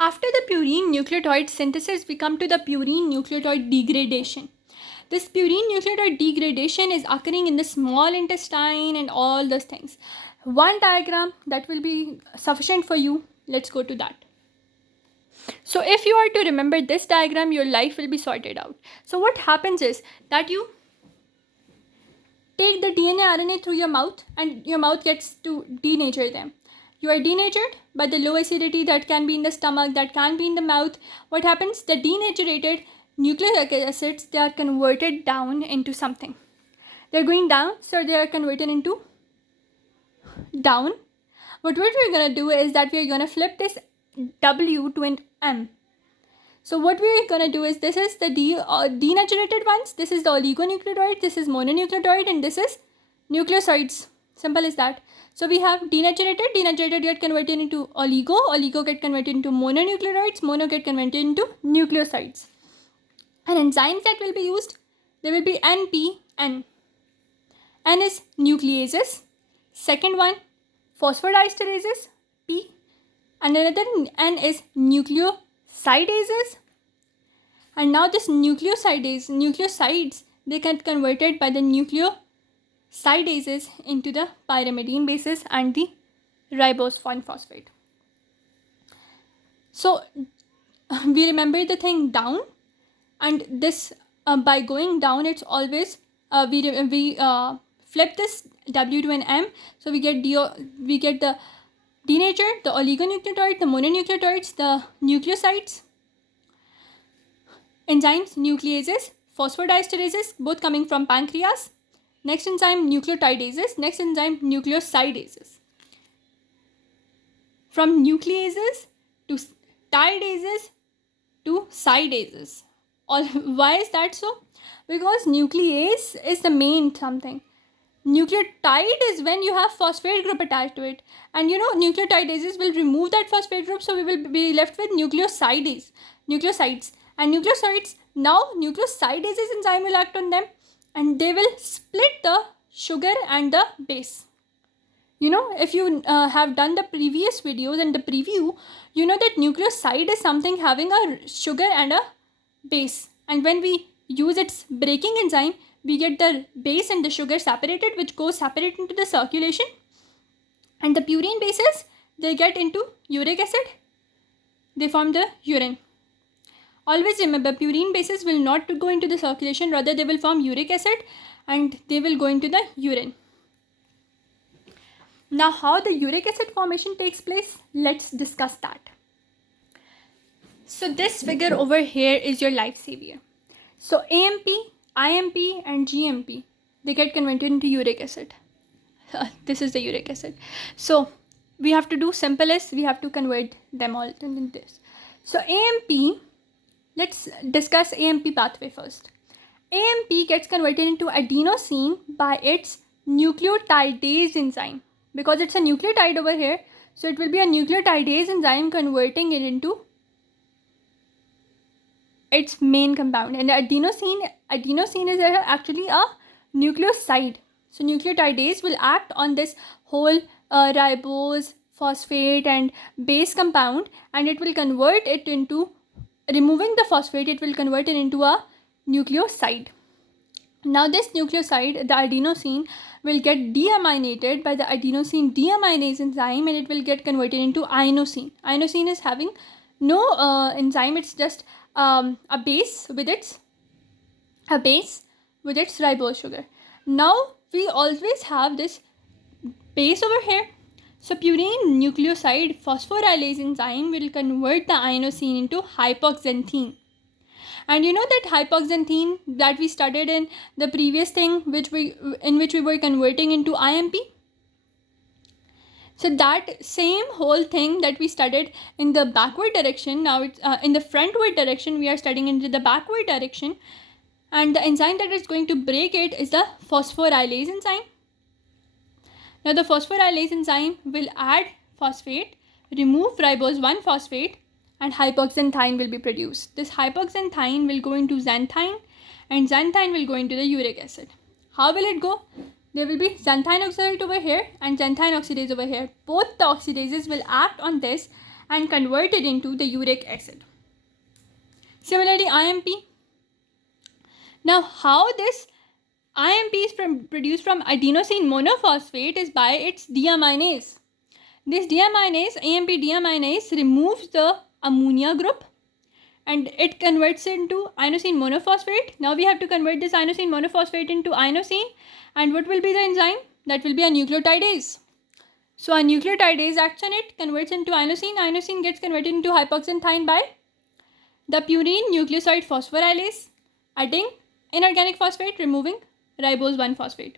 After the purine nucleotide synthesis, we come to the purine nucleotide degradation. This purine nucleotide degradation is occurring in the small intestine and all those things. One diagram that will be sufficient for you. Let's go to that. So if you are to remember this diagram, your life will be sorted out. So what happens is that you take the DNA RNA through your mouth and your mouth gets to denature them. You are denatured by the low acidity that can be in the stomach, that can be in the mouth. What happens? The denatured nucleic acids, they are converted down into something. They're going down, so they are converted into down. But what we're going to do is that we're going to flip this W to an M. So what we're going to do is, this is the denatured ones, this is the oligonucleotide, this is mononucleotide, and this is nucleosides. Simple as that. So we have denatured get converted into oligo get converted into mononucleotides, mono get converted into nucleosides. And enzymes that will be used, there will be NPN. N is nucleases. Second one, phosphodiesterases, P. And another N is nucleosidases. And now this nucleosides, they get converted by the nucleosidases into the pyrimidine bases and the ribose 1-phosphate. So we remember the thing down, and this by going down, it's always we flip this W to an M, so we get the denatured, the oligonucleotide, the mononucleotides, the nucleosides. Enzymes, nucleases, phosphodiesterases, both coming from pancreas. Next enzyme, nucleotidases. Next enzyme, nucleosidases. From nucleases to tidases to sidases. Why is that so? Because nuclease is the main something. Nucleotide is when you have phosphate group attached to it, and nucleotidases will remove that phosphate group, so we will be left with nucleosides. And nucleosides, now nucleosidases enzyme will act on them, and they will split the sugar and the base. If you have done the previous videos and the preview, you know that nucleoside is something having a sugar and a base, and when we use its breaking enzyme, we get the base and the sugar separated, which goes separate into the circulation, and the purine bases, they get into uric acid, they form the urine. Always remember, purine bases will not go into the circulation, rather they will form uric acid and they will go into the urine. Now how the uric acid formation takes place, let's discuss that. So this figure over here is your life savior. So AMP, IMP and GMP, they get converted into uric acid. This is the uric acid. So we have to do simplest, we have to convert them all into this. So AMP, let's discuss AMP pathway first. AMP gets converted into adenosine by its nucleotidase enzyme. Because it's a nucleotide over here, so it will be a nucleotidase enzyme converting it into its main compound. And adenosine is actually a nucleoside. So nucleotidase will act on this whole ribose, phosphate and base compound, and it will convert it into, removing the phosphate, it will convert it into a nucleoside. Now this nucleoside, the adenosine, will get deaminated by the adenosine deaminase enzyme, and it will get converted into inosine. Inosine is having no enzyme, it's just a base with its ribose sugar. Now we always have this base over here. So purine nucleoside phosphorylase enzyme will convert the inosine into hypoxanthine. And you know that hypoxanthine that we studied in the previous thing, in which we were converting into IMP. So that same whole thing that we studied in the backward direction, now it's in the frontward direction, we are studying into the backward direction. And the enzyme that is going to break it is the phosphorylase enzyme. Now the phosphorylase enzyme will add phosphate, remove ribose 1-phosphate, and hypoxanthine will be produced. This hypoxanthine will go into xanthine, and xanthine will go into the uric acid. How will it go? There will be xanthine oxidase over here and xanthine oxidase over here. Both the oxidases will act on this, and converted into the uric acid. Similarly, IMP. Now, how this IMP is produced from adenosine monophosphate is by its deaminase. This deaminase, AMP deaminase, removes the ammonia group and it converts into inosine monophosphate. Now we have to convert this inosine monophosphate into inosine, and what will be the enzyme? That will be a nucleotidase. So a nucleotidase acts on it, converts into inosine. Inosine gets converted into hypoxanthine by the purine nucleoside phosphorylase, adding inorganic phosphate, removing ribose 1-phosphate.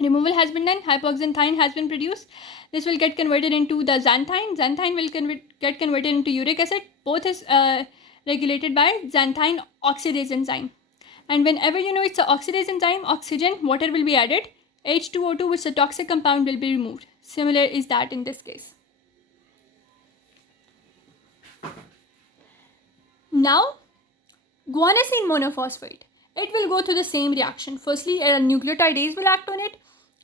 Removal has been done, hypoxanthine has been produced. This will get converted into the xanthine. Xanthine will get converted into uric acid. Both is regulated by xanthine oxidase enzyme. And whenever you know it's an oxidase enzyme, oxygen, water will be added. H2O2, which is a toxic compound, will be removed. Similar is that in this case. Now, guanosine monophosphate. It will go through the same reaction. Firstly, a nucleotidase will act on it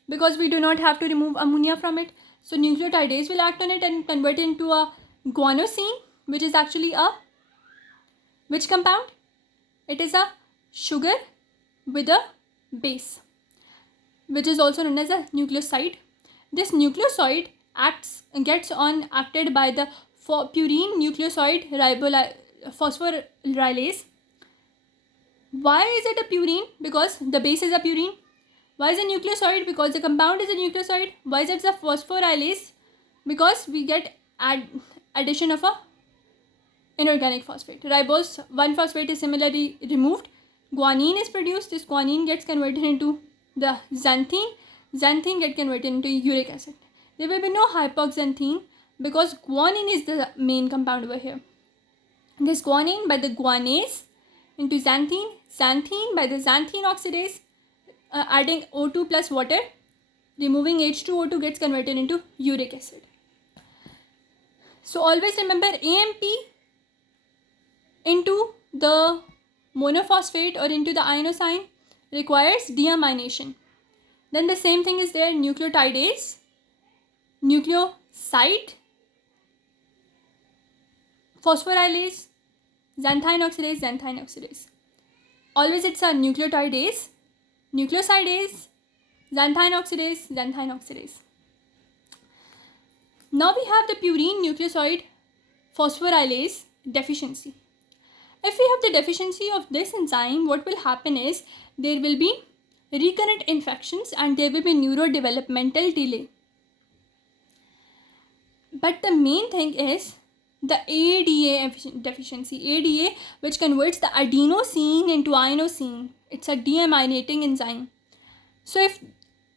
because we do not have to remove ammonia from it. So nucleotidase will act on it and convert it into a guanosine, which is actually a which compound? It is a sugar with a base, which is also known as a nucleoside. This nucleoside gets acted by the purine nucleoside phosphorylase. Why is it a purine? Because the base is a purine. Why is it nucleoside? Because the compound is a nucleoside. Why is it a phosphorylase? Because we get addition of a inorganic phosphate. Ribose 1-phosphate is similarly removed. Guanine is produced. This guanine gets converted into the xanthine. Xanthine gets converted into uric acid. There will be no hypoxanthine because guanine is the main compound over here. This guanine by the guanase into xanthine, xanthine by the xanthine oxidase, adding O2 plus water, removing H2O2 gets converted into uric acid. So always remember AMP into the monophosphate or into the inosine requires deamination. Then the same thing is there, nucleotidase, nucleoside, phosphorylase, xanthine oxidase. Always it's a nucleotidase, nucleosidase, xanthine oxidase. Now we have the purine nucleoside phosphorylase deficiency. If we have the deficiency of this enzyme, what will happen is there will be recurrent infections and there will be neurodevelopmental delay. But the main thing is the ADA deficiency. ADA, which converts the adenosine into inosine. It's a deaminating enzyme. So if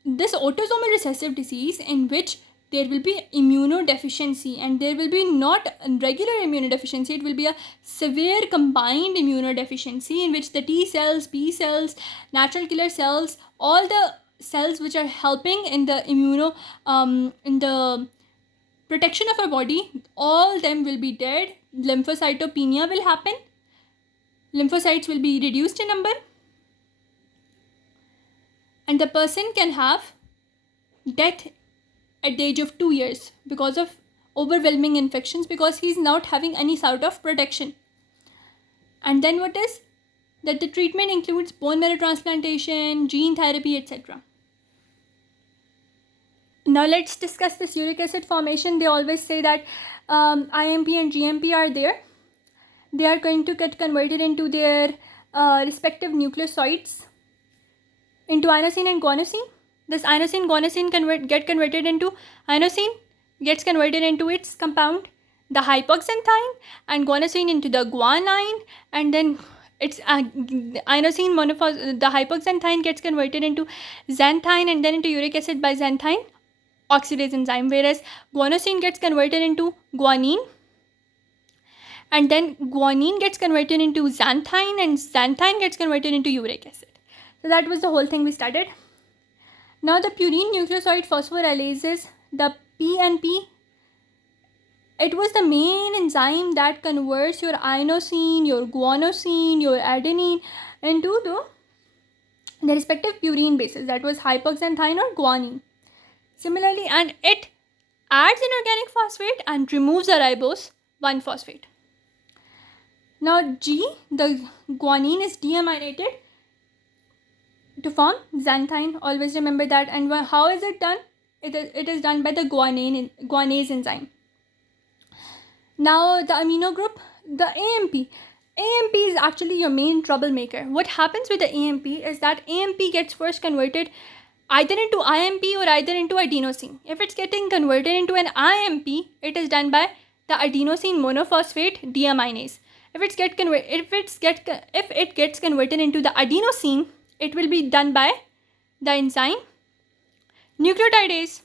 this autosomal recessive disease in which there will be immunodeficiency and there will be not regular immunodeficiency, it will be a severe combined immunodeficiency in which the T cells, B cells, natural killer cells, all the cells which are helping in the in the protection of our body, all them will be dead. Lymphocytopenia will happen. Lymphocytes will be reduced in number. And the person can have death at the age of 2 years because of overwhelming infections, because he is not having any sort of protection. And then what is? That the treatment includes bone marrow transplantation, gene therapy, etc. Now let's discuss this uric acid formation. They always say that IMP and GMP are there. They are going to get converted into their respective nucleosides into inosine and guanosine. This inosine guanosine get converted into inosine, gets converted into its compound, the hypoxanthine, and guanosine into the guanine, and then it's inosine the hypoxanthine gets converted into xanthine and then into uric acid by xanthine oxidase enzyme, whereas guanosine gets converted into guanine, and then guanine gets converted into xanthine and xanthine gets converted into uric acid. So that was the whole thing we studied. Now the purine nucleoside phosphorylases, the PNP, it was the main enzyme that converts your inosine, your guanosine, your adenine into the respective purine bases, that was hypoxanthine or guanine. Similarly, and it adds inorganic phosphate and removes the ribose 1-phosphate. Now G, the guanine is deaminated to form xanthine. Always remember that. And how is it done? It is done by the guanase enzyme. Now the amino group, the AMP. AMP is actually your main troublemaker. What happens with the AMP is that AMP gets first converted either into IMP or either into adenosine. If it's getting converted into an IMP, it is done by the adenosine monophosphate deaminase. If it gets converted into the adenosine, it will be done by the enzyme nucleotidase,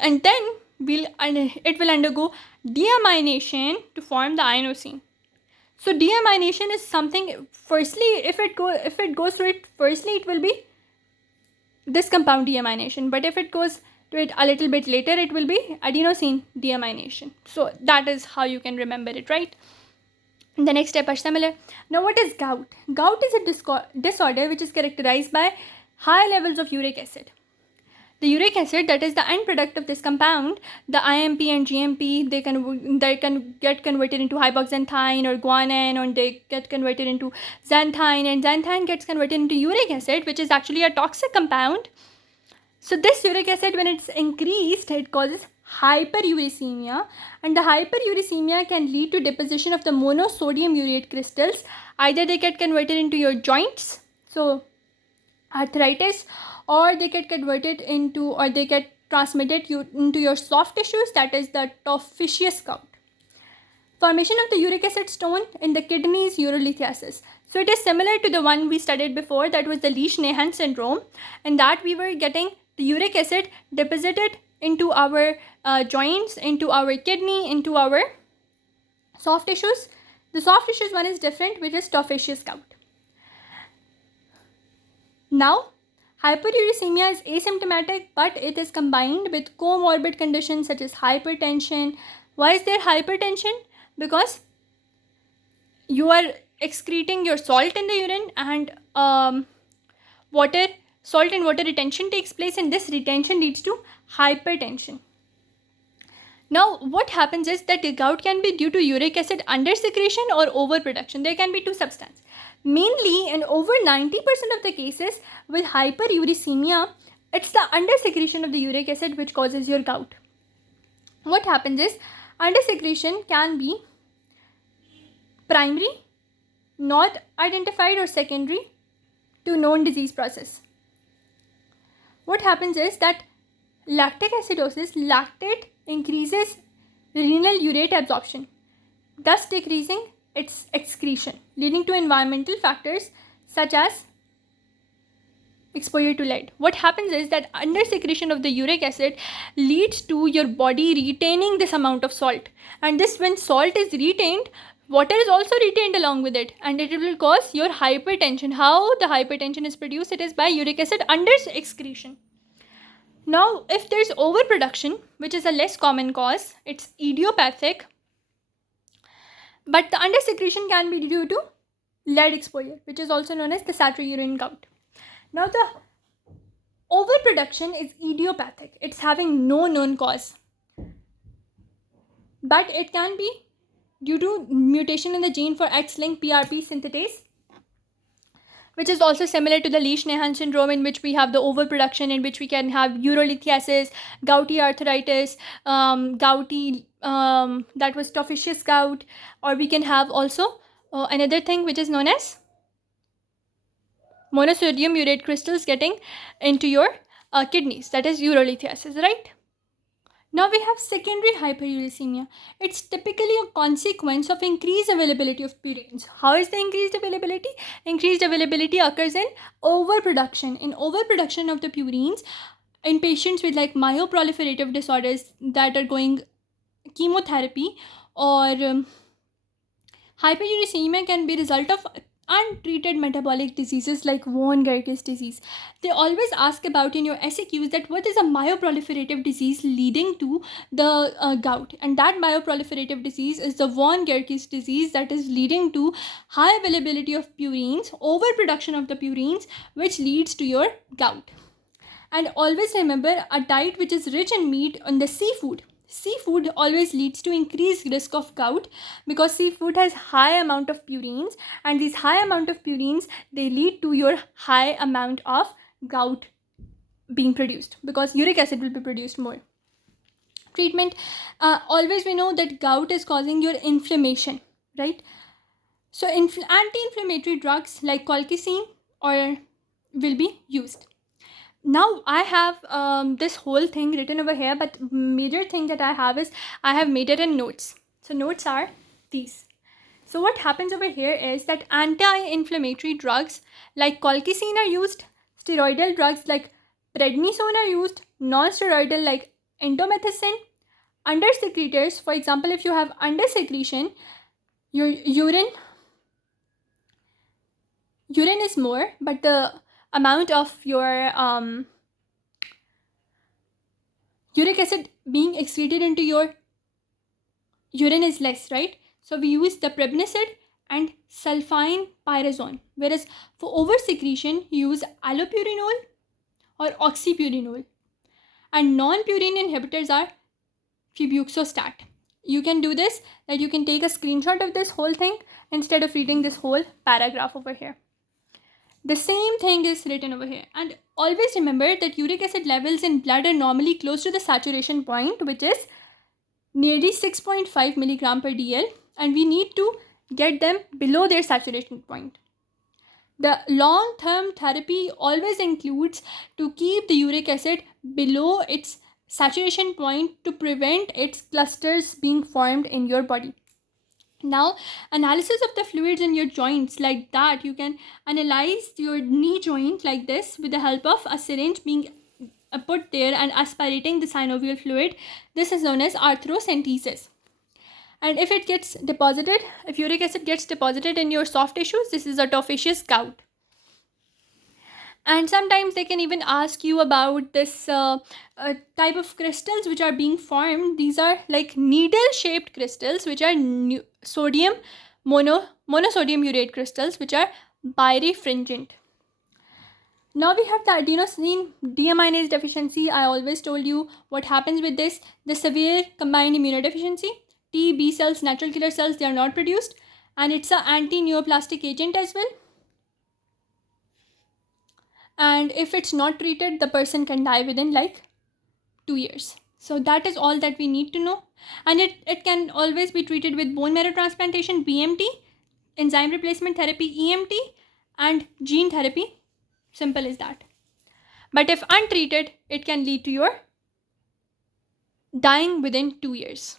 and then it will undergo deamination to form the inosine. So deamination is something, firstly, if it goes through it, firstly it will be this compound deamination, but if it goes to it a little bit later, it will be adenosine deamination. So that is how you can remember it, right? The next step are similar. Now what is gout? Gout is a disorder which is characterized by high levels of uric acid. The uric acid, that is the end product of this compound, the IMP and GMP, they can get converted into hypoxanthine or guanine, or they get converted into xanthine, and xanthine gets converted into uric acid, which is actually a toxic compound. So this uric acid, when it's increased, it causes hyperuricemia, and the hyperuricemia can lead to deposition of the monosodium urate crystals. Either they get converted into your joints, so arthritis, or they get converted into, or they get transmitted into your soft tissues, that is the tophaceous gout. Formation of the uric acid stone in the kidneys, urolithiasis. So it is similar to the one we studied before, that was the Lesch-Nyhan syndrome, and that we were getting the uric acid deposited into our joints, into our kidney, into our soft tissues. The soft tissues one is different, which is tophaceous gout. Now, hyperuricemia is asymptomatic, but it is combined with comorbid conditions such as hypertension. Why is there hypertension? Because you are excreting your salt in the urine, and salt and water retention takes place, and this retention leads to hypertension. Now, what happens is that the gout can be due to uric acid undersecretion or overproduction. There can be two substances. Mainly, in over 90% of the cases with hyperuricemia, it's the undersecretion of the uric acid which causes your gout. What happens is, undersecretion can be primary, not identified, or secondary to known disease process. What happens is that lactic acidosis, lactate increases renal urate absorption, thus decreasing its excretion, leading to environmental factors such as exposure to lead. What happens is that undersecretion of the uric acid leads to your body retaining this amount of salt, and this, when salt is retained, water is also retained along with it, and it will cause your hypertension. How the hypertension is produced? It is by uric acid undersecretion. Now, if there is overproduction, which is a less common cause, it's idiopathic, but the undersecretion can be due to lead exposure, which is also known as the satururine gout. Now, the overproduction is idiopathic. It's having no known cause, but it can be due to mutation in the gene for X-linked PRP synthetase, which is also similar to the Lesch-Nyhan syndrome, in which we have the overproduction, in which we can have urolithiasis, gouty arthritis, gouty, that was tophaceous gout, or we can have also another thing which is known as monosodium urate crystals getting into your kidneys, that is urolithiasis, right? Now we have secondary hyperuricemia. It's typically a consequence of increased availability of purines. How is the increased availability? Increased availability occurs in overproduction. In overproduction of the purines in patients with like myoproliferative disorders that are going chemotherapy, or hyperuricemia can be result of untreated metabolic diseases like von Gerke's disease. They always ask about in your SAQs that what is a myoproliferative disease leading to the gout, and that myoproliferative disease is the von Gerke's disease that is leading to high availability of purines, overproduction of the purines, which leads to your gout. And always remember, a diet which is rich in meat and the seafood always leads to increased risk of gout, because seafood has high amount of purines, and these high amount of purines, they lead to your high amount of gout being produced, because uric acid will be produced more. Treatment, always we know that gout is causing your inflammation, right? So anti-inflammatory drugs like colchicine or will be used. Now I have this whole thing written over here, but major thing that I have is I have made it in notes. So notes are these. So what happens over here is that anti-inflammatory drugs like colchicine are used, steroidal drugs like prednisone are used, non-steroidal like indomethacin, undersecretors, for example, if you have undersecretion, your urine is more, but the amount of your uric acid being excreted into your urine is less, right? So we use the prednisone and sulfine pyrazone. Whereas for oversecretion, you use allopurinol or oxypurinol. And non-purine inhibitors are febuxostat. You can do this, that you can take a screenshot of this whole thing instead of reading this whole paragraph over here. The same thing is written over here. And always remember that uric acid levels in blood are normally close to the saturation point, which is nearly 6.5 milligram per dl, and we need to get them below their saturation point. The long-term therapy always includes to keep the uric acid below its saturation point to prevent its clusters being formed in your body. Now, analysis of the fluids in your joints, like that, you can analyze your knee joint like this with the help of a syringe being put there and aspirating the synovial fluid. This is known as arthrocentesis. And if it gets deposited, if uric acid gets deposited in your soft tissues, this is autophagious gout. And sometimes they can even ask you about this type of crystals which are being formed. These are like needle shaped crystals, which are sodium monosodium urate crystals, which are birefringent. Now we have the adenosine deaminase deficiency. I always told you what happens with this. The severe combined immunodeficiency. T, B cells, natural killer cells, they are not produced. And it's an anti-neoplastic agent as well. And if it's not treated, the person can die within like 2 years. So that is all that we need to know. And it can always be treated with bone marrow transplantation, BMT, enzyme replacement therapy, EMT, and gene therapy. Simple as that. But if untreated, it can lead to your dying within 2 years.